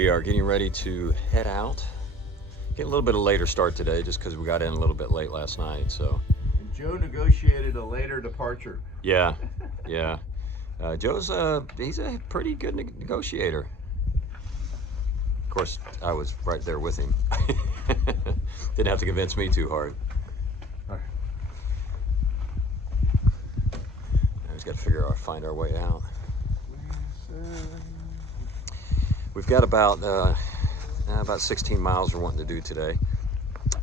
We are getting ready to head out. Get a little bit of later start today just because we got in a little bit late last night. So. And Joe negotiated a later departure. Yeah, yeah. Joe's he's a pretty good negotiator. Of course, I was right there with him. Didn't have to convince me too hard. All right. Now we've got to find our way out. We've got about 16 miles we're wanting to do today.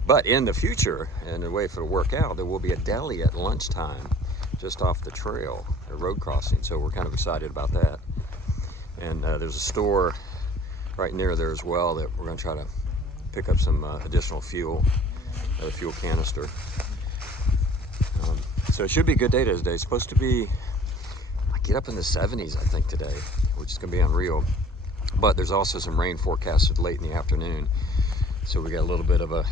But in the future, and the way for it to work out, there will be a deli at lunchtime just off the trail, a road crossing. So we're kind of excited about that. And there's a store right near there as well that we're going to try to pick up some additional fuel, a fuel canister. So it should be a good day today. It's supposed to be, I get up in the 70s, I think, today, which is going to be unreal. But there's also some rain forecasted late in the afternoon. So we got a little bit of a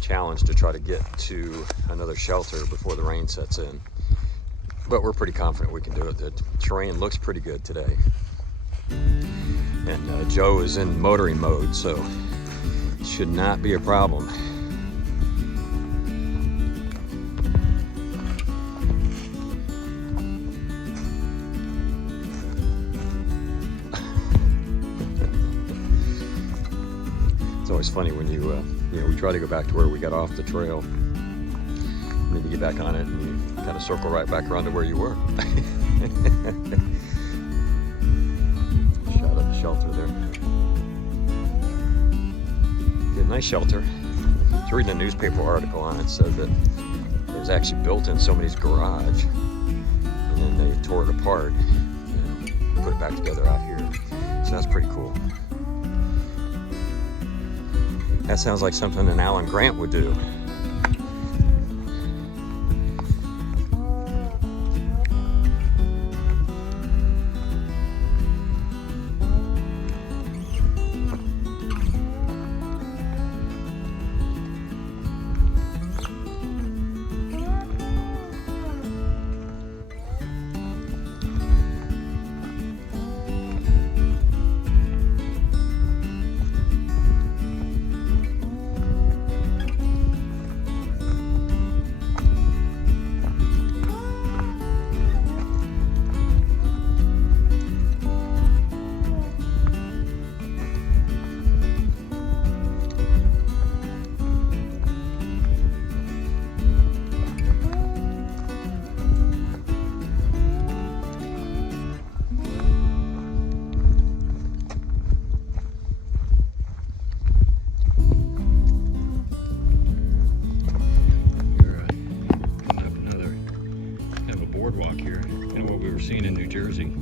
challenge to try to get to another shelter before the rain sets in. But we're pretty confident we can do it. The terrain looks pretty good today. And Joe is in motoring mode, so it should not be a problem. It's always funny when we try to go back to where we got off the trail, and then you get back on it and you kind of circle right back around to where you were. Shot at the shelter there. Good, nice shelter. I was reading a newspaper article on it, said that it was actually built in somebody's garage, and then they tore it apart and put it back together out here. So that's pretty cool. That sounds like something an Alan Grant would do. Boardwalk here, kind of what we were seeing in New Jersey.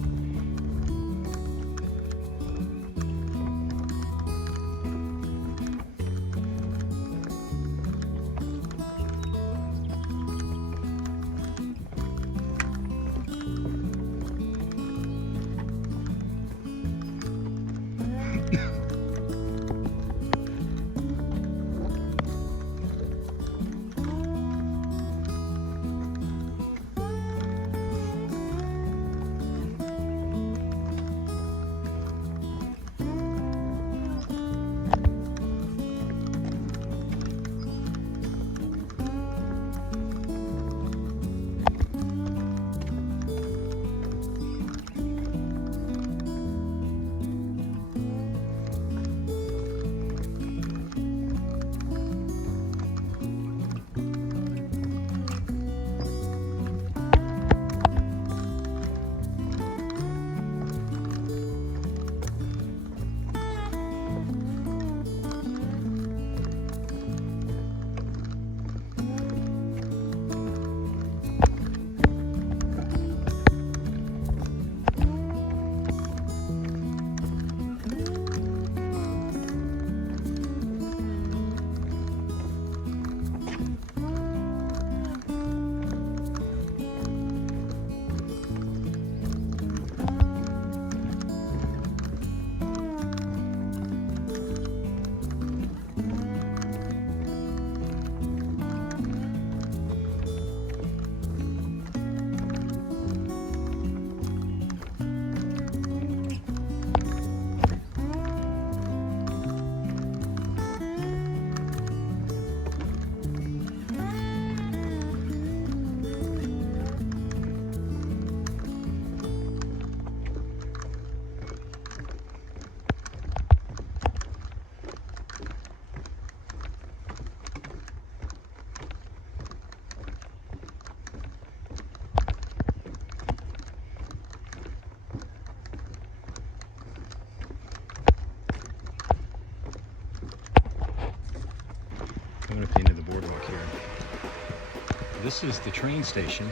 This is the train station,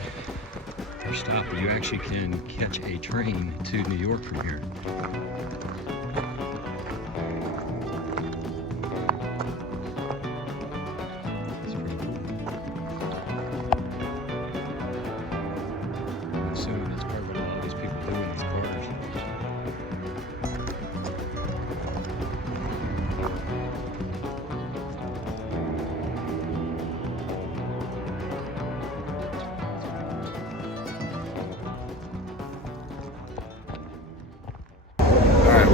or stop where you actually can catch a train to New York from here. It's pretty cool. I'm assuming that's probably what a lot of these people do in these cars.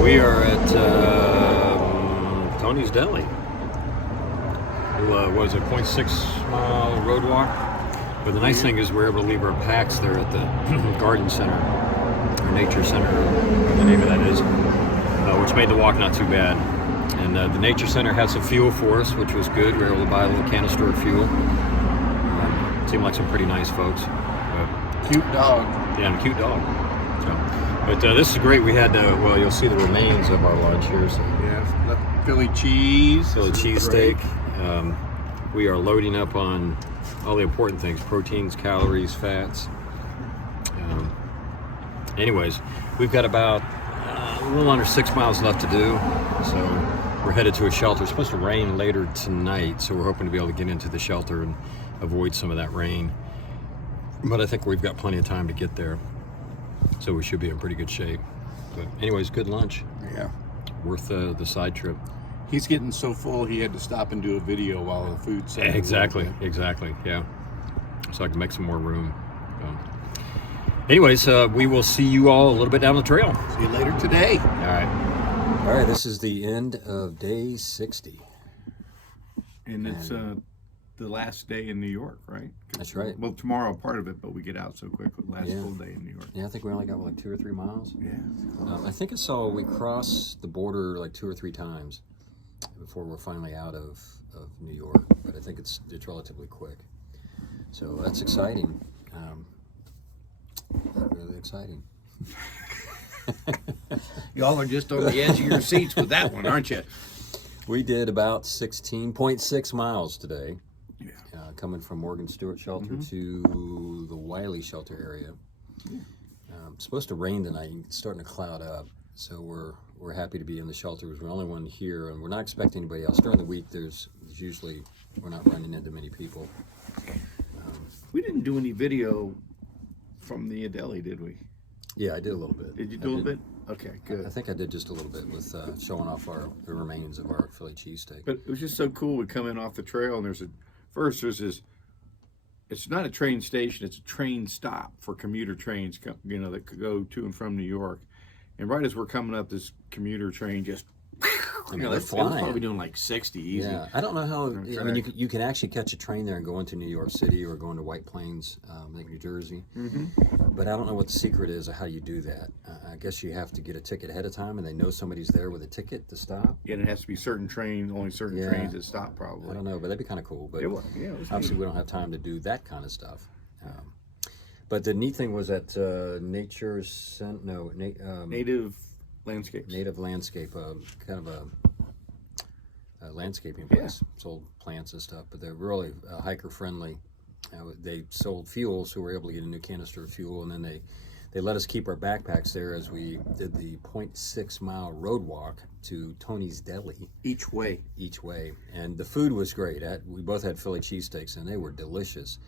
We are at Tony's Deli. Was a 0.6 mile road walk. But the nice thing is we're able to leave our packs there at the garden center, or nature center, whatever the name of that is, which made the walk not too bad. And the nature center had some fuel for us, which was good. We were able to buy a little canister of fuel. Seemed like some pretty nice folks. Cute dog. Yeah, and a cute dog. So. But this is great. We had, well, you'll see the remains of our lunch here. So. Yeah, Philly cheese. Philly cheesesteak. We are loading up on all the important things: proteins, calories, fats. Anyways, we've got about a little under 6 miles left to do. So we're headed to a shelter. It's supposed to rain later tonight, so we're hoping to be able to get into the shelter and avoid some of that rain. But I think we've got plenty of time to get there. So we should be in pretty good shape. But anyways, good lunch. Yeah. Worth the side trip. He's getting so full he had to stop and do a video while the food set. Exactly, yeah. So I can make some more room. Anyways, we will see you all a little bit down the trail. See you later today. All right, this is the end of day 60. And it's the last day in New York, right? That's right. Well, tomorrow part of it, but we get out so quick. Last full day in New York. Yeah, I think we only got like 2 or 3 miles. Yeah. I think I saw we crossed the border like 2 or 3 times before we're finally out of New York. But I think it's relatively quick. So that's exciting. Really exciting. Y'all are just on the edge of your seats with that one, aren't you? We did about 16.6 miles today. Yeah. Coming from Morgan Stewart shelter to the Wiley shelter area. Yeah. It's supposed to rain tonight. It's starting to cloud up, so we're happy to be in the shelter. We're the only one here, and we're not expecting anybody else. During the week, there's usually we're not running into many people. We didn't do any video from the deli, did we? Yeah, I did a little bit. Did you do a little bit? Okay, good. I think I did just a little bit with showing off the remains of our Philly cheesesteak. But it was just so cool. We come in off the trail, and there's this. It's not a train station; it's a train stop for commuter trains, that could go to and from New York. And right as we're coming up, this commuter train just, it's probably doing like 60 easy. Yeah, I don't know how. I mean, you can actually catch a train there and go into New York City or go into White Plains, like New Jersey. But I don't know what the secret is of how you do that. I guess you have to get a ticket ahead of time, and they know somebody's there with a ticket to stop. Yeah, and it has to be certain trains, only certain trains that stop, probably. I don't know, but that'd be kind of cool. But it was obviously, we don't have time to do that kind of stuff. But the neat thing was that Native Landscapes. Native Landscape, kind of a landscaping place. Sold plants and stuff, but they're really hiker friendly. They sold fuel, so we were able to get a new canister of fuel, and then they let us keep our backpacks there as we did the 0.6 mile road walk to Tony's Deli. Each way. And the food was great. We both had Philly cheesesteaks, and they were delicious.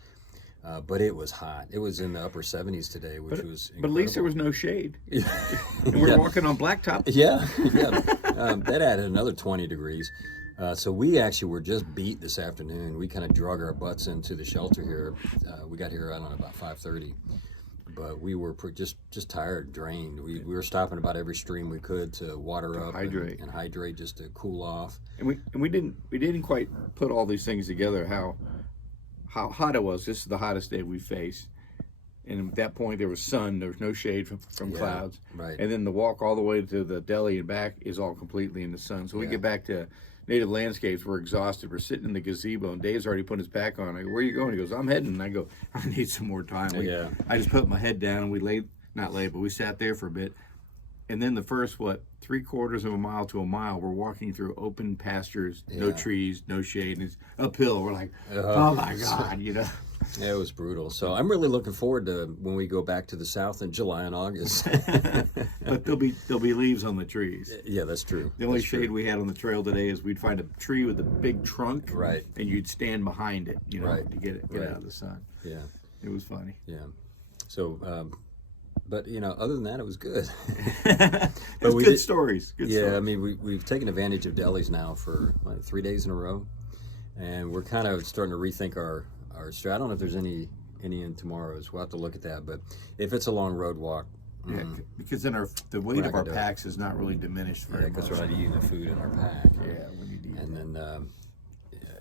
But it was hot. It was in the upper 70s today, which was incredible. But at least there was no shade. And we're walking on blacktop. Yeah. That added another 20 degrees. So we actually were just beat this afternoon. We kind of drug our butts into the shelter here. We got here, I don't know, about 5:30. But we were just tired, drained. We were stopping about every stream we could to water up and hydrate, just to cool off. And we didn't quite put all these things together. How hot it was. This is the hottest day we faced. And at that point, there was sun. There was no shade from clouds. Right. And then the walk all the way to the deli and back is all completely in the sun. So we get back to Native Landscapes. We're exhausted. We're sitting in the gazebo, and Dave's already putting his back on. I go, "Where are you going?" He goes, "I'm heading." And I go, "I need some more time." I just put my head down, and we sat there for a bit. And then the first, what, 3/4 of a mile to a mile, we're walking through open pastures, no trees, no shade, and it's uphill. We're like, oh my God, you know. Yeah, it was brutal. So I'm really looking forward to when we go back to the south in July and August. But there'll be leaves on the trees. Yeah, that's true. The only shade we had on the trail today is we'd find a tree with a big trunk, Right. and you'd stand behind it, you know, Right. to get Right. out of the sun. Yeah, It was funny. yeah. So, but you know, other than that, it was good. But we good stories. Good yeah, stories. I mean, we've taken advantage of delis now for like 3 days in a row, and we're kind of starting to rethink our strategy. I don't know if there's any in tomorrow's. We'll have to look at that. But if it's a long road walk, Yeah, because then the weight of our packs is not really diminished very because much. we're not eating the food in our pack. Yeah, we need to eat. And then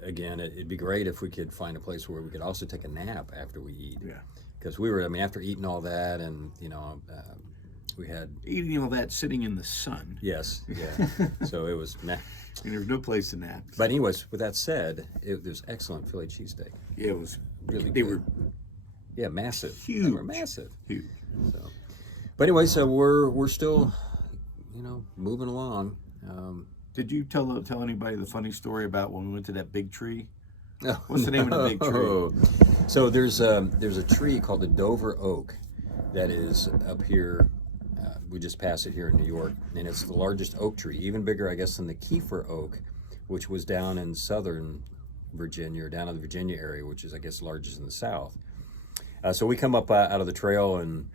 again, it'd be great if we could find a place where we could also take a nap after we eat. Yeah. Because we were, I mean, after eating all that, and you know, we had Eating all that sitting in the sun. yes, yeah. So it was nah. And there's no place to nap. But anyways, with that said, there's excellent Philly cheesesteak. Yeah, it was Really They good. were Yeah, massive. Huge. They were massive. huge. So, but anyway, so we're still, you know, moving along. Did you tell anybody the funny story about when we went to that big tree? Oh, What's the name of the big tree? no. So there's a tree called the Dover oak that is up here. We just passed it here in New York, and it's the largest oak tree, even bigger, I guess, than the Kiefer oak, which was down in southern Virginia, or down in the Virginia area, which is, I guess, largest in the south. So we come up out of the trail, and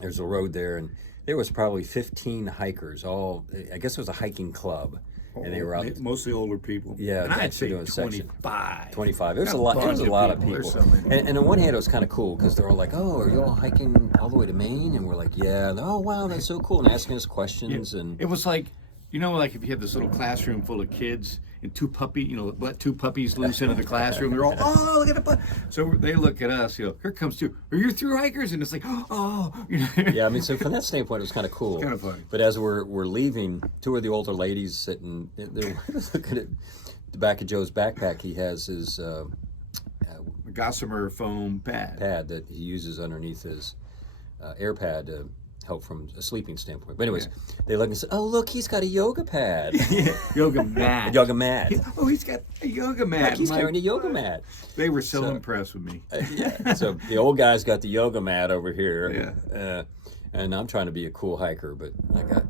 there's a road there, and there was probably 15 hikers. I guess it was a hiking club, and they were out. Mostly older people. Yeah, and I'd actually say doing section. 25. 25. It was a lot. It was a lot of people. And on one hand, it was kind of cool because they're all like, "Oh, are you all hiking all the way to Maine?" And we're like, "Yeah." And, oh, wow, that's so cool. And asking us questions, and It was like, you know, like if you had this little classroom full of kids and two puppies loose into the classroom, they're all, oh, look at the puppy. So they look at us, you know, here comes two. Are you through hikers? And it's like, oh, you know. yeah. I mean, so from that standpoint, it was kind of cool. Kind of funny. But as we're leaving, two of the older ladies sitting, they're looking at the back of Joe's backpack. He has his A gossamer foam pad. that he uses underneath his air pad to help from a sleeping standpoint. But anyways, they look and say, "Oh, look, he's got a yoga pad, Yoga mat. yoga mat. Oh, he's got a yoga mat. Like he's carrying a yoga mat." They were so impressed with me. Yeah. So the old guy's got the yoga mat over here. And I'm trying to be a cool hiker, but I got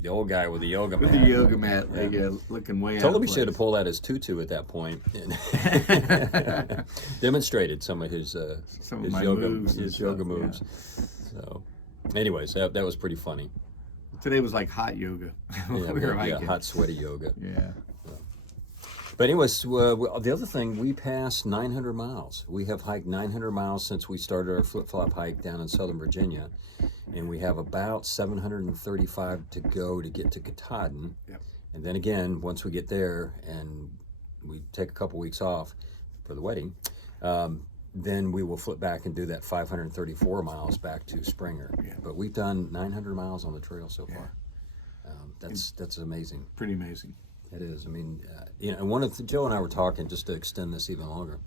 the old guy with the yoga With mat. the yoga mat, like, looking way out Told of him he should have place. pulled out his tutu at that point and demonstrated some of his my yoga moves and his yoga stuff, yeah. moves. So, anyways, that was pretty funny. Today was like hot yoga. Yeah, we were hiking. hot sweaty yoga. Yeah. But anyways, the other thing, we passed 900 miles. We have hiked 900 miles since we started our flip-flop hike down in Southern Virginia. And we have about 735 to go to get to Katahdin. Yep. And then again, once we get there and we take a couple weeks off for the wedding, then we will flip back and do that 534 miles back to Springer. Yeah. But we've done 900 miles on the trail so far. That's amazing. Pretty amazing. It is. I mean, you know, Joe and I were talking just to extend this even longer,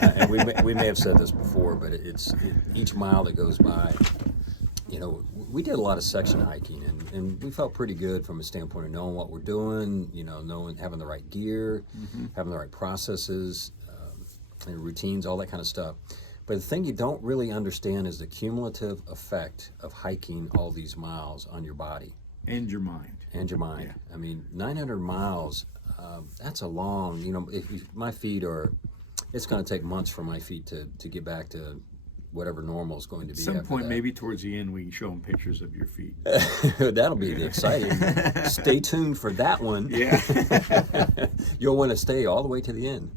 and we may have said this before, but each mile that goes by, you know, we did a lot of section hiking, and we felt pretty good from a standpoint of knowing what we're doing, you know, having the right gear, having the right processes, and routines, all that kind of stuff. But the thing you don't really understand is the cumulative effect of hiking all these miles on your body. And your mind. And your mind. Yeah. I mean, 900 miles, that's a long, you know, my feet it's going to take months for my feet to get back to whatever normal is going to be. At some after point, that. maybe towards the end, we can show them pictures of your feet. That'll be the exciting. Stay tuned for that one. Yeah. You'll want to stay all the way to the end.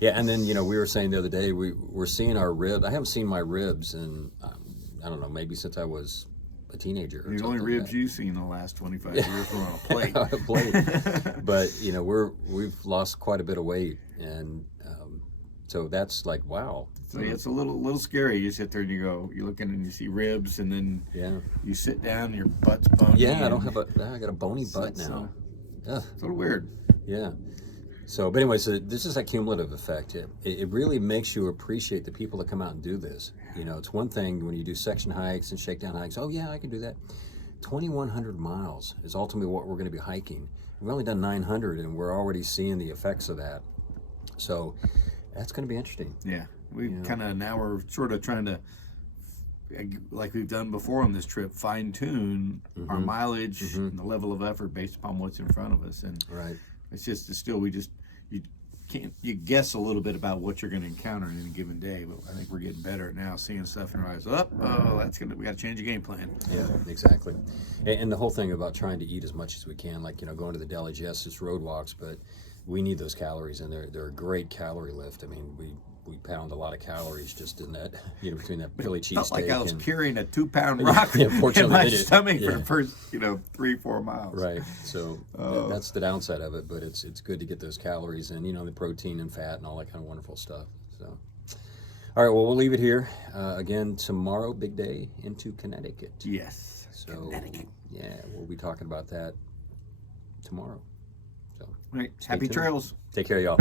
Yeah, and then, you know, we were saying the other day, we're seeing our ribs. I haven't seen my ribs in, I don't know, maybe since I was a teenager. Or The only something ribs like that. you've seen in the last 25 years were on a plate. On a plate. But you know, we've lost quite a bit of weight, and so that's like, wow. So yeah, it's a little scary. You sit there and you're looking and you see ribs, and then you sit down and your butt's bony. Yeah, I got a bony butt now. It's a little weird. Yeah. So, but anyway, so this is a cumulative effect. It really makes you appreciate the people that come out and do this. You know, it's one thing when you do section hikes and shakedown hikes. Oh yeah, I can do that. 2,100 miles is ultimately what we're going to be hiking. We've only done 900, and we're already seeing the effects of that. So that's going to be interesting. Yeah, we kind of now we're sort of trying to, like we've done before on this trip, fine tune our mileage and the level of effort based upon what's in front of us. And Right. it's still you guess a little bit about what you're going to encounter in any given day, but I think we're getting better at now seeing stuff in our eyes. We got to change the game plan. Yeah, exactly. And the whole thing about trying to eat as much as we can, like, you know, going to the delis, yes, it's road walks, but we need those calories, and they're a great calorie lift. I mean, we pound a lot of calories just in that, you know, between that Philly cheesesteak. Felt like I was carrying a 2-pound rock in my stomach for the first, 3-4 miles. Right. So that's the downside of it, but it's good to get those calories and, you know, the protein and fat and all that kind of wonderful stuff. So, all right, well, we'll leave it here. Again, tomorrow, big day into Connecticut. Yes. So, Connecticut. yeah, we'll be talking about that tomorrow. So, all right. Happy trails. Take care, y'all.